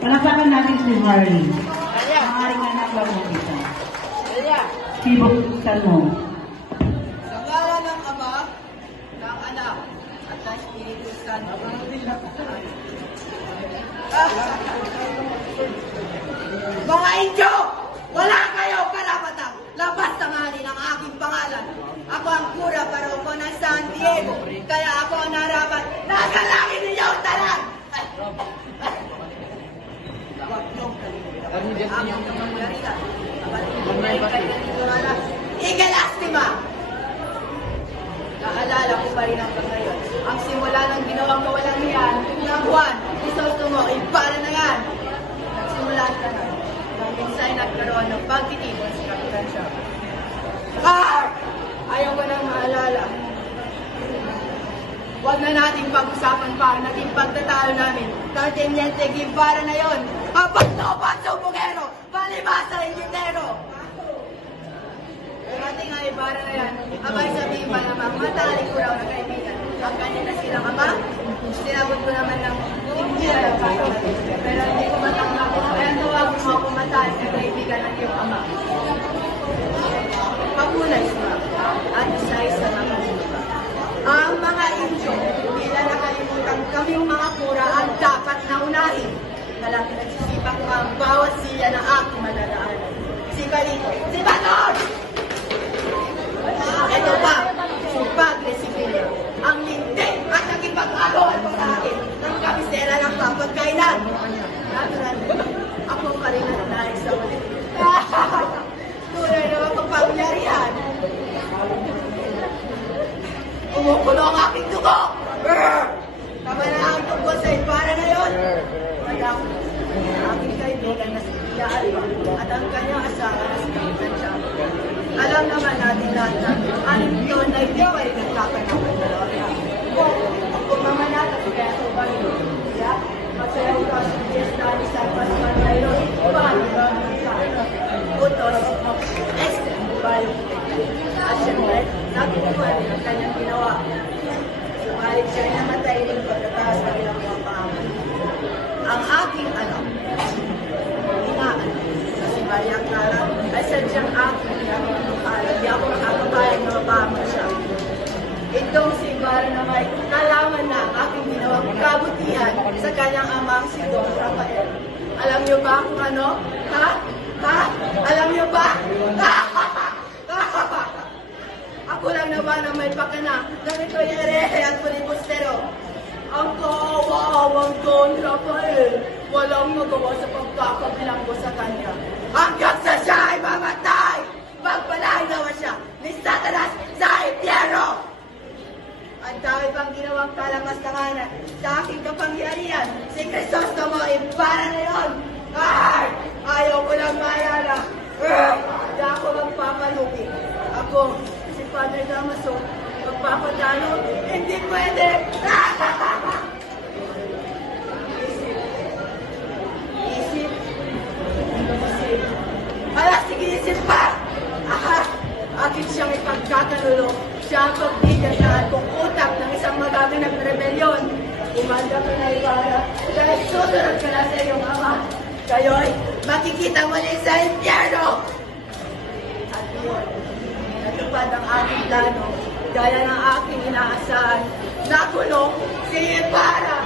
Palapakan natin si Harley. Maaaring anak lang mo isa. Sibuksan mo. Sa ngala ng Ama, ng Anak, at ng Espiritu Santo. Mga Indio! Wala kayo karapatang labas tanganin ang aking pangalan. Ako ang kura paroko ng San Diego, kaya ako ang narapat nasa langit ninyo tanan! Huwag niyong kalimutan. Amang kapangyarihan. Kapatid kayo ng anak. Ikalastima! Naalala ko pa rin ang ngayon. Ang simula ng ginawang kawalang niyan ng Juan, Crisostomo, para na yan. Nagsimula ka na. Nang minsay nagkaroon ng pagtitipon sa kapitan siya. Ayaw ko nang maalala. Huwag na nating pag-usapan pa ang naging pagtatalo namin. Tanteniente Guevara na yon. Papaso, bugero! Palibasa, Ingitero! Ating nga Ibarra na yan, abay sabihin pa namang matalik ko raw na kaibigan. Ang kanya na silang ama, sinabot ko naman ng hindi na nagkakaroon. Pero hindi ko matanggap ko, kaya tawagin mo ako matalik na kaibigan ng iyong ama. Pakulay siya, at isa-isa na kamuha. Ang mga Indio, nila nakalimutan kaming mga kura ang dapat na unahin. Malaki nagsisipak ko ang bawat siya na aking madadaanan. Si Calito, si Baton! Ito pa, si Padre Sibilio, ang lintik at nakipag-agawan ko sa akin ng kabisera ng papagkainan. Natural, ako pa rin ang naik sa ulit. Tunay na makapangyarihan. Umukulo ang aking dugo! Tama na ang dugo sa Ibarra na yun. Kaya ako, ang aking kaibigan na si Tia Alba at ang kanyang asawa na si Kapitan siya. Alam naman natin lahat na anim yun na hindi pa rin nagkakanak ng dalawa. Kung mamanata si kaya sa ba yun, magsayaw ka sa fiesta ni San Pascual Mayroon, paano ba Utos, Esther, balik. At siyempre, nakikipan ang kanyang ginawa. Sumalit siya ay namatay rin pagkataas ng ilang mga paaman. Ang aking anak, inaanak, si Maria Clara, ay sadyang aking pinapagpapalad. Di ako nakakapayag na mapama siya. Itong si Ibarra na may nalaman na ang aking ginawang kabutihan sa kanyang amang si Don Rafael. Alam niyo ba kung ano? Ha? Alam niyo ba? Ako lang naman ang may pakana na ito'y herehe at pulipustero. Ang kaawang Don Rafael, walang nagawa sa pagkakabilanggo sa kanya. Hanggang sa siya ay mamatay! Magpalahin naman siya ni Satanas sa impyerno! Ang dami pang ginawang kalamas-tanganan sa aking kapangyarihan. Si Crisostomo ay para na yun! Ayaw ko lang maalala. Hindi ako magpapalugi. Ako, si Padre Damaso, magpapatalo, hindi pwede! Sige, isip pa! Akin siyang ipagkakanulo. Siya ang pagbigan na kung utak ng isang magaganap na rebelyon. Umanda ka na Ibarra dahil susunod ka na sa iyong ama. Kayo'y makikita mo rin sa impyerno! At yun, natupad ang aking plano. Gaya ng aking inaasahan. Nakulong si Ibarra!